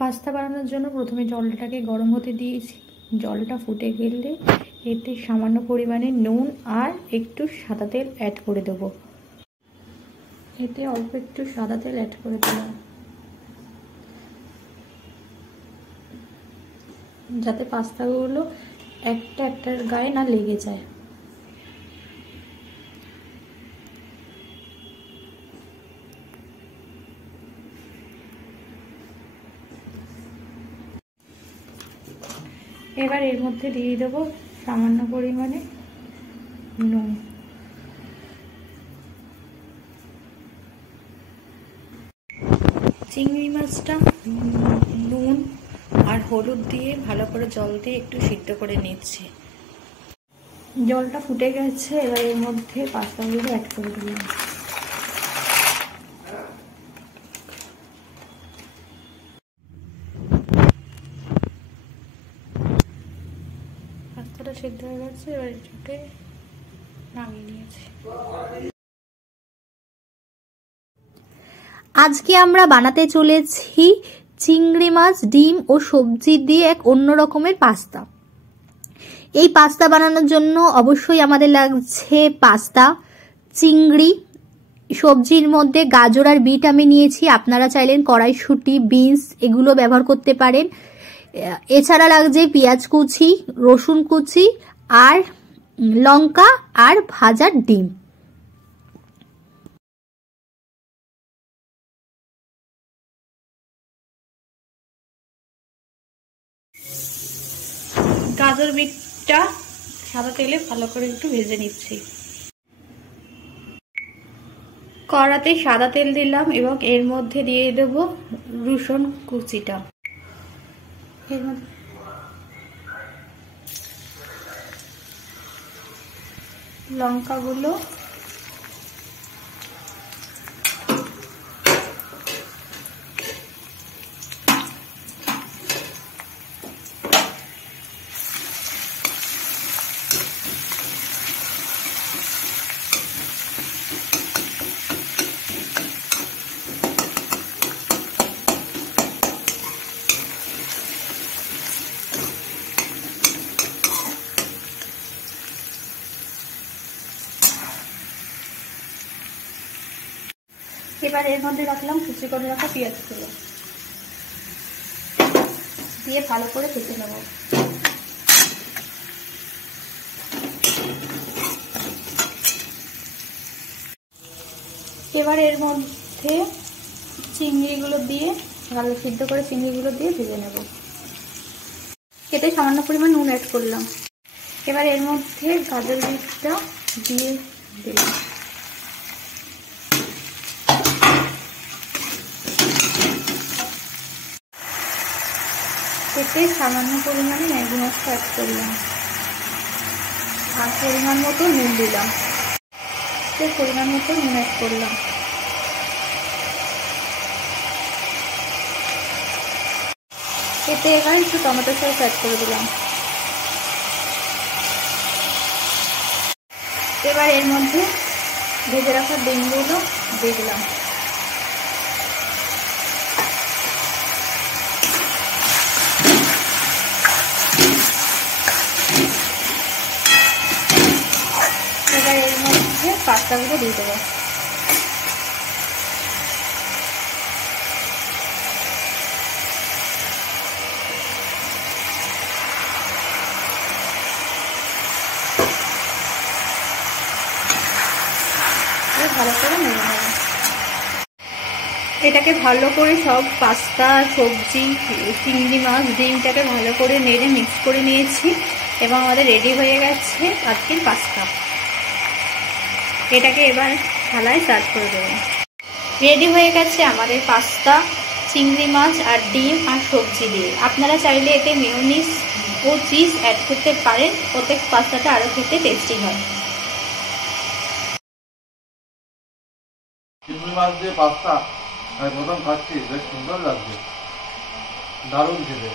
Pasta বানানোর জন্য প্রথমে জলটাকে গরম হতে দিয়েছি। জলটা ফুটে গেলে এতে সামান্য পরিমাণে নুন আর একটু সাদা তেল অ্যাড করে দেবো। এতে অল্প একটু সাদা তেল অ্যাড করে দিলাম যাতে পাস্তাগুলো একটার গায়ে না লেগে যায়। এবার এর মধ্যে দিয়ে দেবো সামান্য পরিমাণে নুন। চিংড়ি মাছটা নুন আর হলুদ দিয়ে ভালো করে জল দিয়ে একটু সিদ্ধ করে নিচ্ছি। জলটা ফুটে গেছে, এবার এর মধ্যে পাস্তাগুলো অ্যাড করে দিলাম। পাস্তাটা সিদ্ধ হয়ে গেছে, এবার এটাকে নামিয়ে নিয়েছি। আজকে আমরা বানাতে চলেছি চিংড়ি মাছ, ডিম ও সবজি দিয়ে এক অন্য রকমের পাস্তা। এই পাস্তা বানানোর জন্য অবশ্যই আমাদের লাগছে পাস্তা, চিংড়ি, সবজির মধ্যে গাজর আর বিট আমি নিয়েছি। আপনারা চাইলেন কড়াইশুঁটি, বিনস এগুলো ব্যবহার করতে পারেন। এছাড়া লাগছে পেঁয়াজ কুচি, রসুন কুচি আর লঙ্কা আর ভাজা ডিম। গাজর বিটটা সাদা তেলে ভালো করে একটু ভেজে নিচ্ছি। কড়াতে সাদা তেল দিলাম এবং এর মধ্যে দিয়ে দেব রসুন কুচিটা। এর মধ্যে লঙ্কাগুলো, এবার এর মধ্যে রাখলাম কুচি করে রাখা পেঁয়াজগুলো দিয়ে ভালো করে ভেজে নেব। এবার এর মধ্যে চিংড়িগুলো দিয়ে ভালো সিদ্ধ করে চিংড়িগুলো দিয়ে ভেজে নেব। এতে সামান্য পরিমাণ নুন অ্যাড করলাম। এবার এর মধ্যে গাজর বিটটা দিয়ে দিলাম। এতে সামান্য পরিমাণে ম্যাগি মশলা অ্যাড করলাম আর পরিমাণ মতো নুন দিলাম। পরিমাণ মতো নুন অ্যাড করলাম। এতে এবার একটু টমেটো সস অ্যাড করে দিলাম। এবার এর মধ্যে ভেজে রাখা ডিমগুলো দিয়ে দিলাম। এবার এর মধ্যে পাস্তাগুলো দিয়ে দেবো। ভালো করে নেড়ে নেব। এটাকে ভালো করে সব পাস্তা, সবজি, চিংড়ি মাছ, ডিমটাকে ভালো করে নেড়ে মিক্স করে নিয়েছি এবং আমাদের রেডি হয়ে গেছে আজকের পাস্তা। এটাকে এবার থালায় সার্ভ করে দেবো। রেডি হয়ে গেছে আমাদের পাস্তা, চিংড়ি মাছ আর ডিম আর সবজি দিয়ে। আপনারা চাইলে এতে মেয়োনিজ ও চিজ অ্যাড করতে পারেন, ওতে পাস্তাটা আরও খেতে টেস্টি হয়। চিংড়ি মাছ দিয়ে পাস্তা আমি প্রথম খাচ্ছি, বেশ সুন্দর লাগছে, দারুণ খেতে।